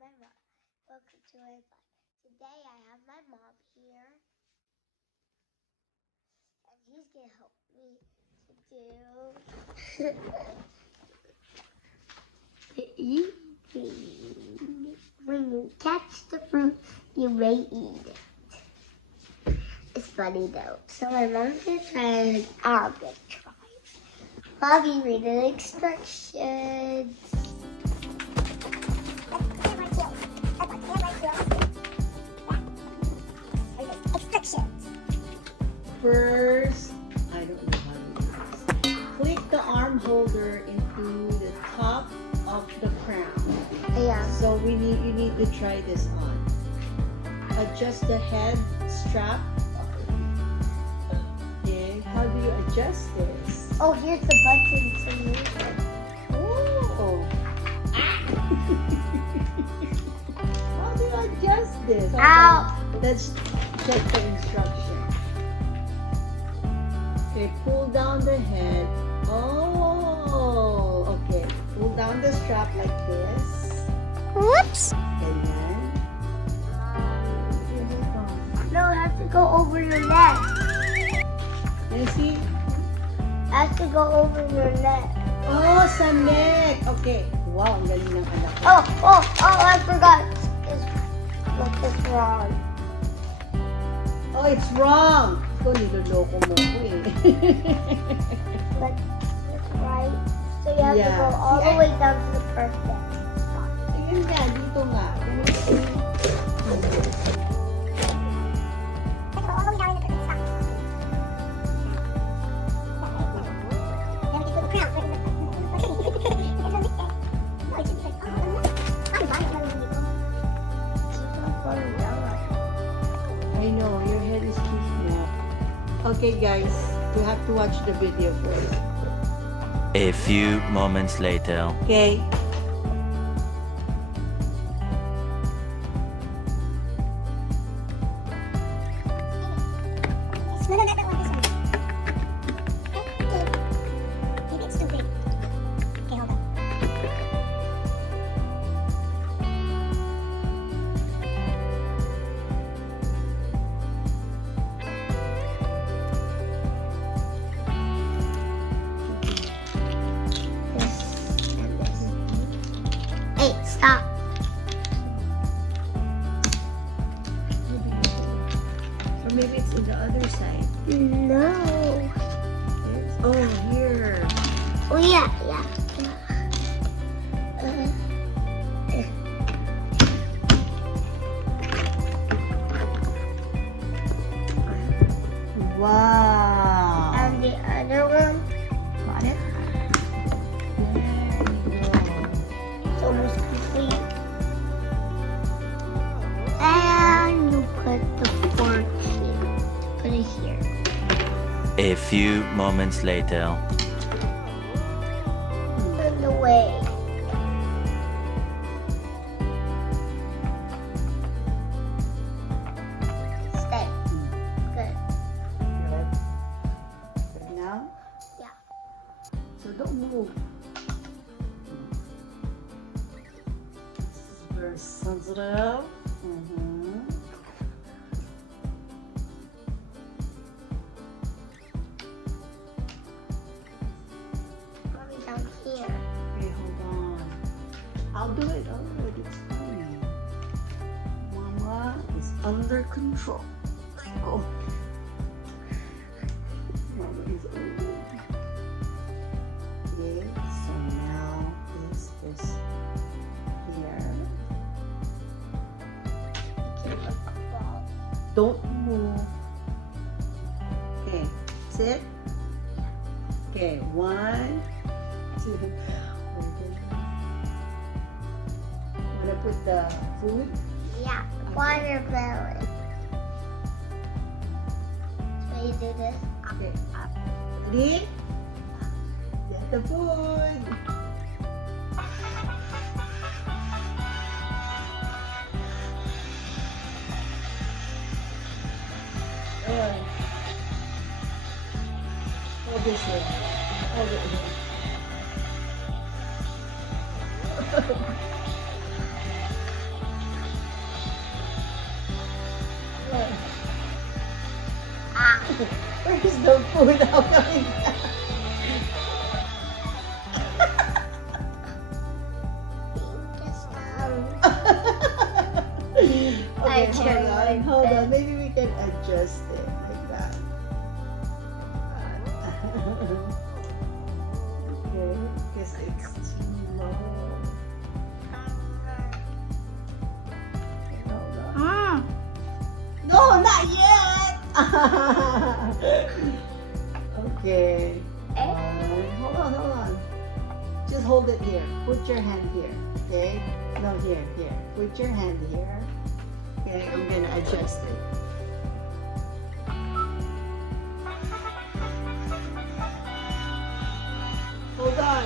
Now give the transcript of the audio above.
my vlog. Welcome to my vlog. Today I have my mom here, and he's gonna help me to do the eating. When you catch the fruit, you may eat it. It's funny though. So my mom's gonna try and I'm gonna try. Bobby, read the instructions. First, I don't know how to do this. Click the arm holder into the top of the crown. Yeah. So you need to try this on. Adjust the head strap. Okay, how do you adjust this? Oh, here's the button to move it. Oh. How do you adjust this? Hold Ow. on. Let's check the instruction. Okay, pull down the head. Oh, okay. Pull down the strap like this. Whoops. Ganyan. No, it has to go over your neck. And see? It has to go over your neck. Oh, sa neck. Okay. Wow, ang galing ng anak ko. Oh, I forgot. Look, it's wrong. Oh, it's wrong. Ito, niloloko mo ko eh. But it's right. So you have to go all the way down to the perfect spot. Ayun nga, dito nga. I know, your head is too small. Okay guys, you have to watch the video first. A few moments later. Okay. No, that one, this one. Maybe it's too big. Okay, hold on. Hey, stop. Or maybe it's in the other side. No. Yes. Oh, here. Oh, yeah. Wow. And the other one, Got it? There you go. it's almost complete. And you put the fork here. Put it here. A few moments later. In the way. Stay. Good. Good. Good now? Yeah. So don't move. This is very sensitive. Mommy down here. Okay, hold on. I'll do it. It's fine. Mama is under control. Go. Mama is over. Okay, so now is this here. Don't move. Okay, sit. Okay, 1, 2. Wanna put the food? Yeah. Watermelon. So you do this. Okay. Ready? Get the food. Hold this way. Hold it here. Where's the food now coming down? Okay, hold on. Maybe we can adjust it like that. Okay, because it's too low. Hold on. No, not yet! Okay. Hold on. Just hold it here. Put your hand here. Okay? No, here. Put your hand here. Okay, I'm gonna adjust it. Hold on.